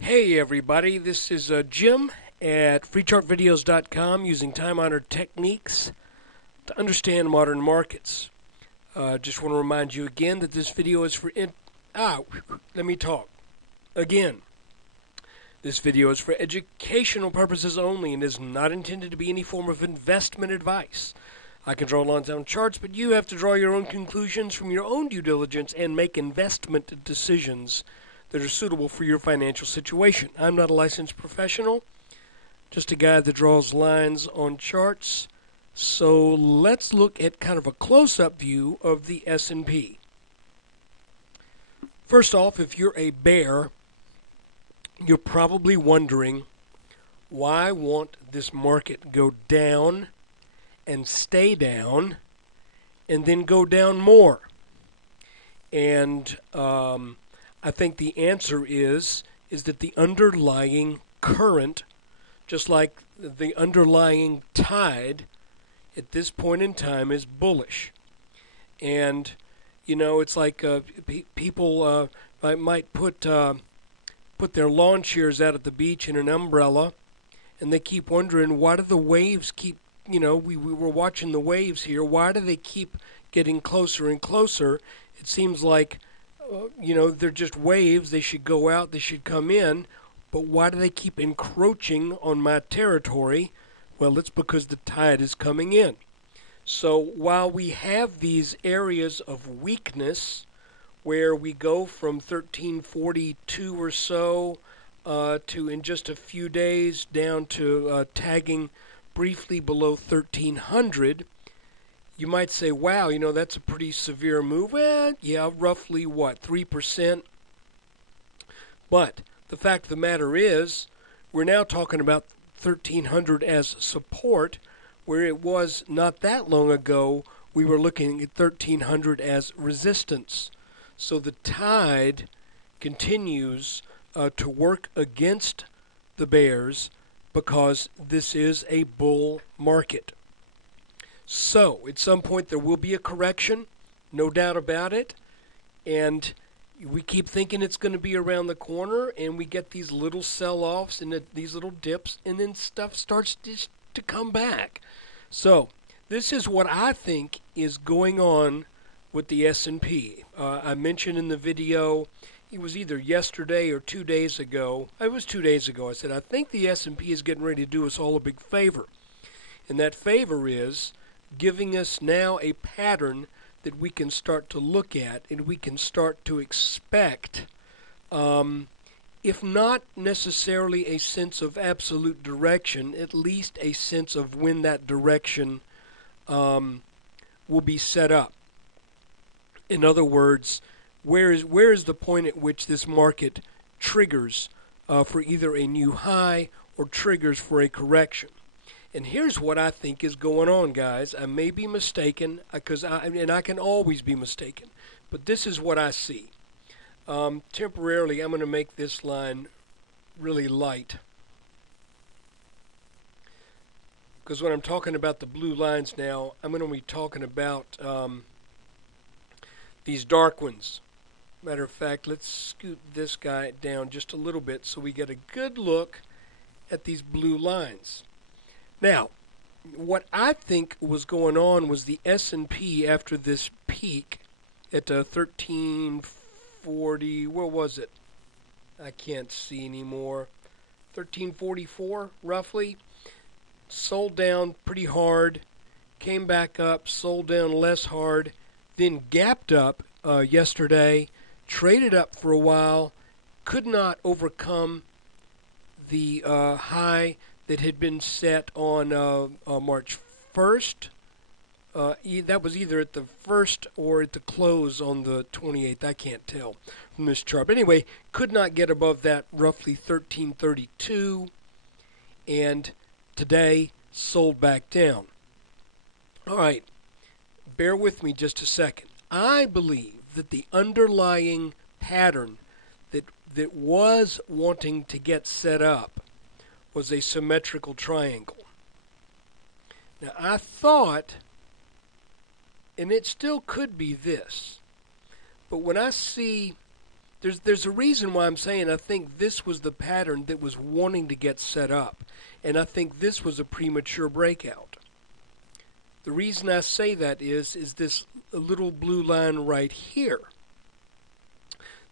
Hey everybody, this is Jim at freechartvideos.com using time-honored techniques to understand modern markets. Just want to remind you again that this video is for let me talk again. This video is for educational purposes only and is not intended to be any form of investment advice. I can draw lines on charts, but you have to draw your own conclusions from your own due diligence and make investment decisions that are suitable for your financial situation. I'm not a licensed professional, just a guy that draws lines on charts. So let's look at kind of a close-up view of the S&P. First off, if you're a bear, you're probably wondering, why won't this market go down and stay down and then go down more? And I think the answer is that the underlying current, just like the underlying tide at this point in time, is bullish. And, you know, it's like people might put their lawn chairs out at the beach in an umbrella, and they keep wondering, why do the waves keep, we were watching the waves here, why do they keep getting closer and closer? It seems like they're just waves. They should go out. They should come in. But why do they keep encroaching on my territory? Well, it's because the tide is coming in. So while we have these areas of weakness where we go from 1342 or so to, in just a few days, down to tagging briefly below 1300, you might say, wow, that's a pretty severe move. Well, yeah, roughly what, 3%? But the fact of the matter is, we're now talking about 1300 as support, where it was not that long ago we were looking at 1300 as resistance. So the tide continues to work against the bears because this is a bull market. So, at some point there will be a correction, no doubt about it, and we keep thinking it's going to be around the corner, and we get these little sell-offs and these little dips, and then stuff starts to come back. So, this is what I think is going on with the S&P. I mentioned in the video, it was either yesterday or 2 days ago. It was 2 days ago. I said, I think the S&P is getting ready to do us all a big favor. And that favor is giving us now a pattern that we can start to look at and we can start to expect, if not necessarily a sense of absolute direction, at least a sense of when that direction will be set up. In other words, where is the point at which this market triggers for either a new high or triggers for a correction? And here's what I think is going on, guys. I may be mistaken, and I can always be mistaken, but this is what I see. Temporarily, I'm going to make this line really light, because when I'm talking about the blue lines now, I'm going to be talking about these dark ones. Matter of fact, let's scoot this guy down just a little bit so we get a good look at these blue lines. Now, what I think was going on was the S&P after this peak at 1340, where was it? I can't see anymore. 1344, roughly. Sold down pretty hard, came back up, sold down less hard, then gapped up yesterday, traded up for a while, could not overcome the high that had been set on March 1st. That was either at the 1st or at the close on the 28th. I can't tell from this chart. But anyway, could not get above that roughly 1332. And today sold back down. All right, bear with me just a second. I believe that the underlying pattern that was wanting to get set up was a symmetrical triangle. Now I thought, and it still could be this, but when I see there's a reason why I'm saying I think this was the pattern that was wanting to get set up, and I think this was a premature breakout. The reason I say that is this little blue line right here.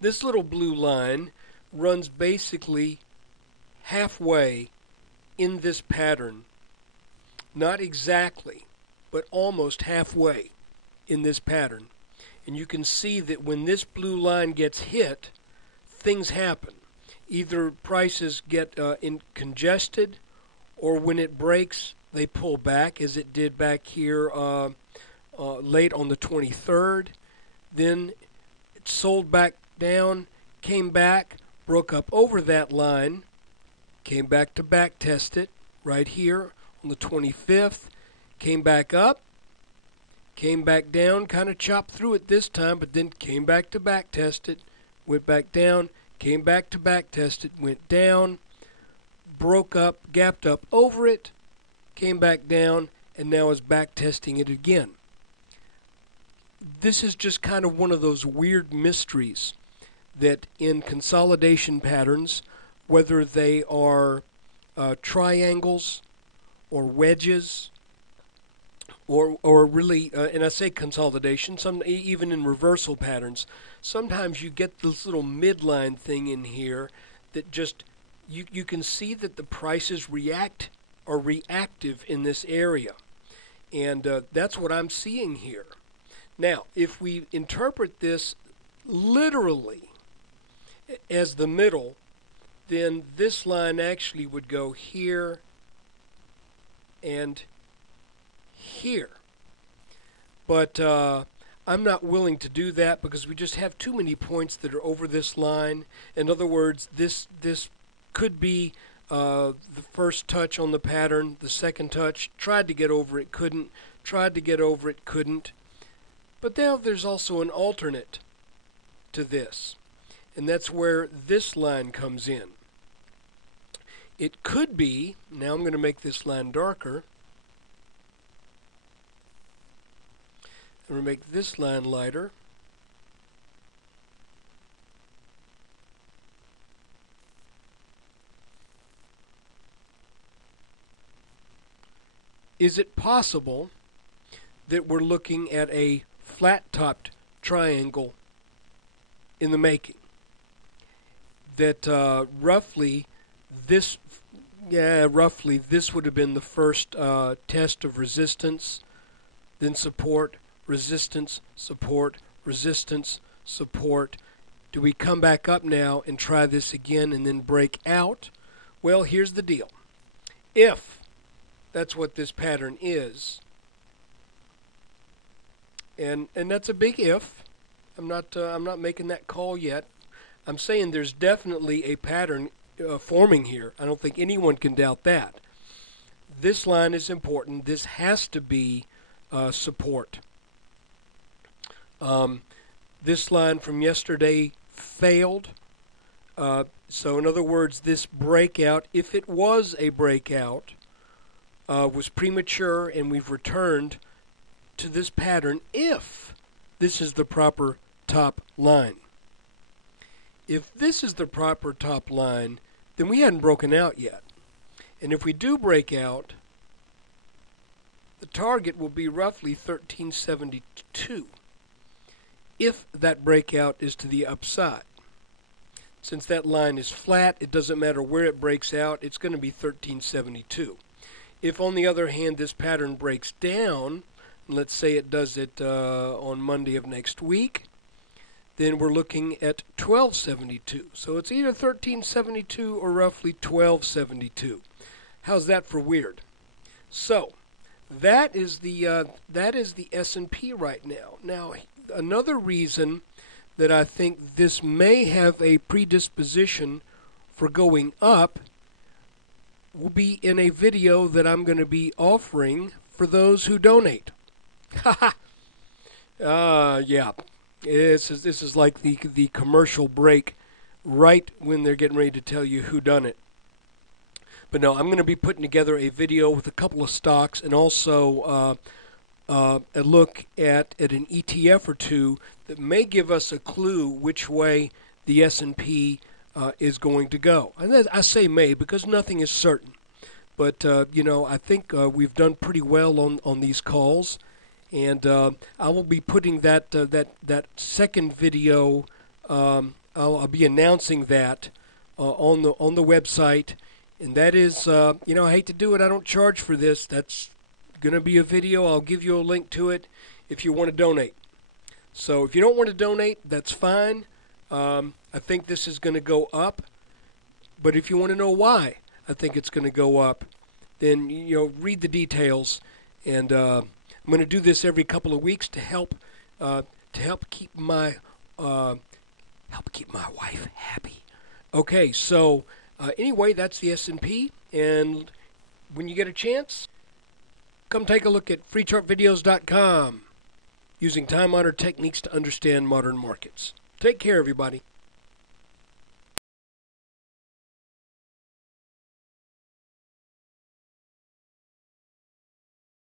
This little blue line runs basically halfway in this pattern. Not exactly, but almost halfway in this pattern. And you can see that when this blue line gets hit, things happen. Either prices get congested, or when it breaks, they pull back, as it did back here late on the 23rd. Then it sold back down, came back, broke up over that line, came back to back test it right here on the 25th, came back up, came back down, kind of chopped through it this time, but then came back to back test it, went back down, came back to back test it, went down, broke up, gapped up over it, came back down, and now is back testing it again. This is just kind of one of those weird mysteries that in consolidation patterns, whether they are triangles or wedges, or really, and I say consolidation, some even in reversal patterns, sometimes you get this little midline thing in here that just, you can see that the prices are reactive in this area. And that's what I'm seeing here. Now, if we interpret this literally as the middle, then this line actually would go here and here. But I'm not willing to do that because we just have too many points that are over this line. In other words, this could be the first touch on the pattern, the second touch, tried to get over it, couldn't, tried to get over it, couldn't. But now there's also an alternate to this, and that's where this line comes in. It could be, now I'm going to make this line darker, I'm going to make this line lighter. Is it possible that we're looking at a flat-topped triangle in the making? That roughly this would have been the first test of resistance, then support, resistance, support, resistance, support. Do we come back up now and try this again and then break out? Well, here's the deal. If that's what this pattern is, and that's a big if. I'm not making that call yet. I'm saying there's definitely a pattern forming here. I don't think anyone can doubt that. This line is important. This has to be support. This line from yesterday failed. So in other words, this breakout, if it was a breakout, was premature, and we've returned to this pattern if this is the proper top line. If this is the proper top line, then we hadn't broken out yet. And if we do break out, the target will be roughly 1372 if that breakout is to the upside. Since that line is flat, it doesn't matter where it breaks out, it's going to be 1372. If, on the other hand, this pattern breaks down, let's say it does it on Monday of next week, then we're looking at 1272. So it's either 1372 or roughly 1272. How's that for weird? So that is the S&P right now. Now, another reason that I think this may have a predisposition for going up will be in a video that I'm going to be offering for those who donate. Yeah. This is like the commercial break right when they're getting ready to tell you who done it. But no, I'm going to be putting together a video with a couple of stocks and also a look at an ETF or two that may give us a clue which way the S&P is going to go. And I say may because nothing is certain. But, I think we've done pretty well on these calls. And I will be putting that second video, I'll be announcing that on the website. And that is, I hate to do it. I don't charge for this. That's going to be a video. I'll give you a link to it if you want to donate. So if you don't want to donate, that's fine. I think this is going to go up. But if you want to know why I think it's going to go up, then read the details. And I'm going to do this every couple of weeks to help keep my wife happy. Okay, so anyway, that's the S&P, and when you get a chance, come take a look at freechartvideos.com using time-honored techniques to understand modern markets. Take care, everybody.